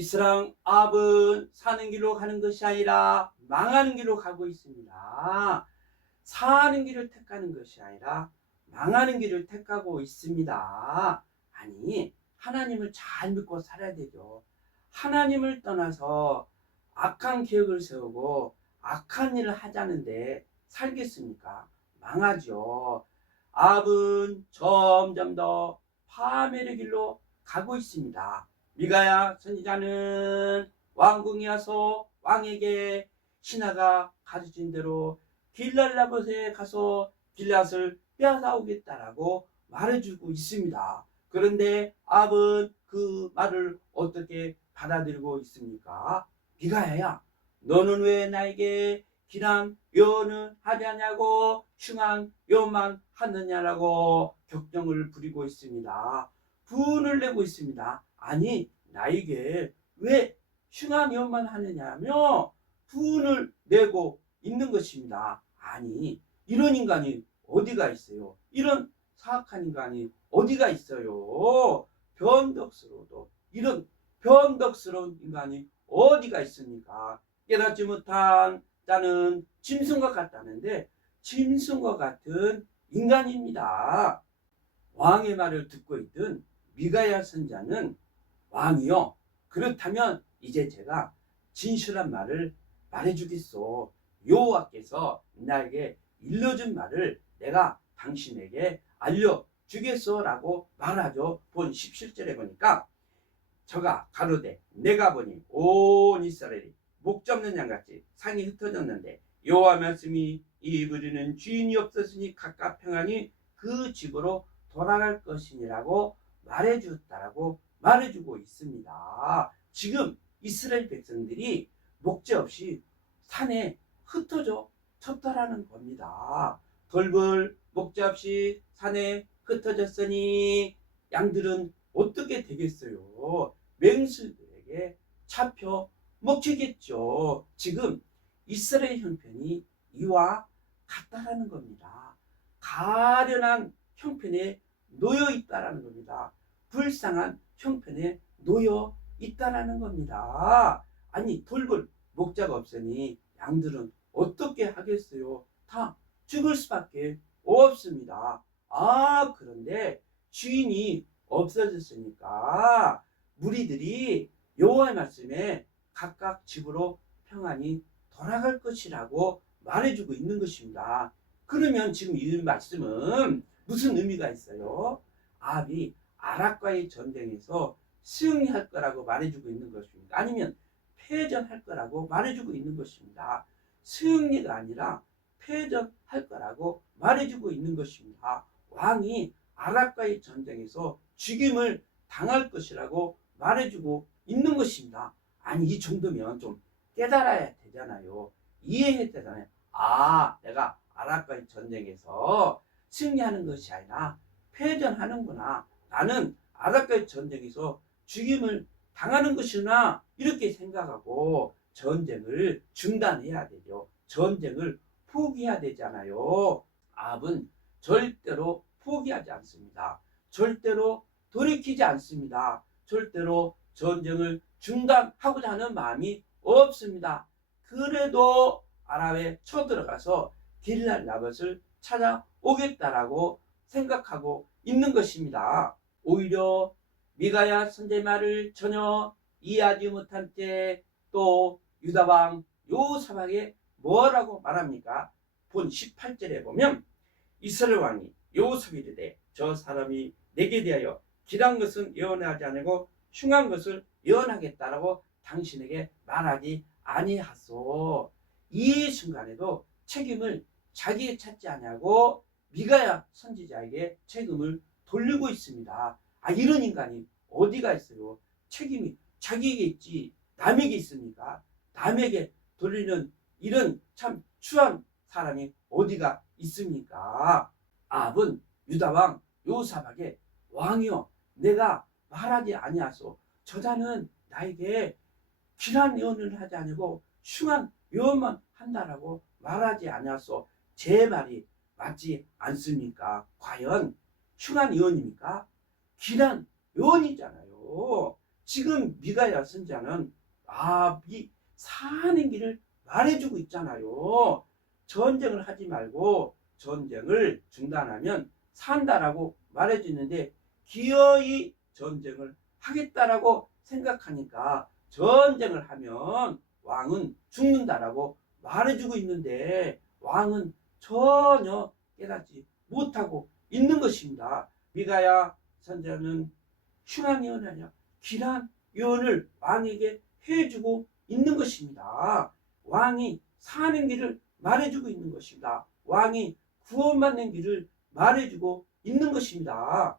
이스라엘 아합은 사는 길로 가는 것이 아니라 망하는 길로 가고 있습니다. 사는 길을 택하는 것이 아니라 망하는 길을 택하고 있습니다. 아니, 하나님을 잘 믿고 살아야 되죠. 하나님을 떠나서 악한 계획을 세우고 악한 일을 하자는데 살겠습니까? 망하죠. 아합은 점점 더 파멸의 길로 가고 있습니다. 미가야 선지자는 왕궁에 와서 왕에게 신하가 가르친 대로 길랄라봇에 가서 길앗을 빼앗아오겠다라고 말해주고 있습니다. 그런데 아합은 그 말을 어떻게 받아들이고 있습니까? 미가야야, 너는 왜 나에게 기란 예언을 하지 않냐고 흉한 예언만 하느냐라고 격정을 부리고 있습니다. 분을 내고 있습니다. 아니, 나에게 왜 흉한 예언만 하느냐며 분을 내고 있는 것입니다. 아니, 이런 인간이 어디가 있어요? 이런 사악한 인간이 어디가 있어요? 변덕스러워도 이런 변덕스러운 인간이 어디가 있습니까? 깨닫지 못한 자는 짐승과 같다는데 짐승과 같은 인간입니다. 왕의 말을 듣고 있던 미가야 선자는 왕이요, 그렇다면 이제 제가 진실한 말을 말해주겠소. 여호와께서 나에게 일러준 말을 내가 당신에게 알려주겠소라고 말하죠. 본 17절에 보니까 저가 가로되 내가 보니 온 이스라엘이 목자 없는 양같이 상이 흩어졌는데 여호와 말씀이 이 부리는 주인이 없었으니 각각 평안히 그 집으로 돌아갈 것이니라고 말해주었다라고 말해주고 있습니다. 지금 이스라엘 백성들이 목자 없이 산에 흩어져 쳤다라는 겁니다. 돌불 목자 없이 산에 흩어졌으니 양들은 어떻게 되겠어요? 맹수들에게 잡혀 먹히겠죠. 지금 이스라엘 형편이 이와 같다라는 겁니다. 가련한 형편에 놓여 있다라는 겁니다. 불쌍한 형편에 놓여 있다라는 겁니다. 아니, 돌볼 목자가 없으니 양들은 어떻게 하겠어요? 다 죽을 수밖에 없습니다. 그런데 주인이 없어졌으니까 무리들이 여호와의 말씀에 각각 집으로 평안히 돌아갈 것이라고 말해주고 있는 것입니다. 그러면 지금 이 말씀은 무슨 의미가 있어요? 아합이 아락과의 전쟁에서 승리할 거라고 말해주고 있는 것입니다. 아니면 패전할 거라고 말해주고 있는 것입니다. 승리가 아니라 패전할 거라고 말해주고 있는 것입니다. 왕이 아락과의 전쟁에서 죽임을 당할 것이라고 말해주고 있는 것입니다. 아니, 이 정도면 좀 깨달아야 되잖아요. 이해해야 되잖아요. 내가 아락과의 전쟁에서 승리하는 것이 아니라 패전하는구나. 나는 아락과의 전쟁에서 죽임을 당하는 것이구나. 이렇게 생각하고 전쟁을 중단해야 되죠. 전쟁을 포기해야 되잖아요. 아합은 절대로 포기하지 않습니다. 절대로 돌이키지 않습니다. 절대로 전쟁을 중단하고자 하는 마음이 없습니다. 그래도 아랍에 쳐들어가서 길랄라봇을 찾아오겠다라고 생각하고 있는 것입니다. 오히려 미가야 선지자의 말을 전혀 이해하지 못한 때 또 유다왕 여호사밧에게 뭐라고 말합니까? 본 18절에 보면 이스라엘 왕이 여호사밧에 이르되 저 사람이 내게 대하여 길한 것은 예언하지 아니고 흉한 것을 예언하겠다라고 당신에게 말하지 아니하소. 이 순간에도 책임을 자기에 찾지 아니하고 미가야 선지자에게 책임을 돌리고 있습니다. 이런 인간이 어디가 있어요? 책임이 자기에게 있지 남에게 있습니까? 남에게 돌리는 이런 참 추한 사람이 어디가 있습니까? 아합은 유다왕 여호사밧에게 왕이여, 내가 말하지 아니하소. 저자는 나에게 길한 예언을 하지 아니고 흉한 예언만 한다라고 말하지 아니하소. 제 말이 맞지 않습니까? 과연 흉한 예언입니까? 길한 예언이잖아요. 지금 미가야 선자는 이 사는 길을 말해주고 있잖아요. 전쟁을 하지 말고 전쟁을 중단하면 산다라고 말해주는데 기어이 전쟁을 하겠다라고 생각하니까 전쟁을 하면 왕은 죽는다라고 말해주고 있는데 왕은 전혀 깨닫지 못하고 있는 것입니다. 미가야 선자는 흉한 예언이 아니라 길한 예언을 왕에게 해주고 있는 것입니다. 왕이 사는 길을 말해주고 있는 것입니다. 왕이 구원받는 길을 말해주고 있는 것입니다.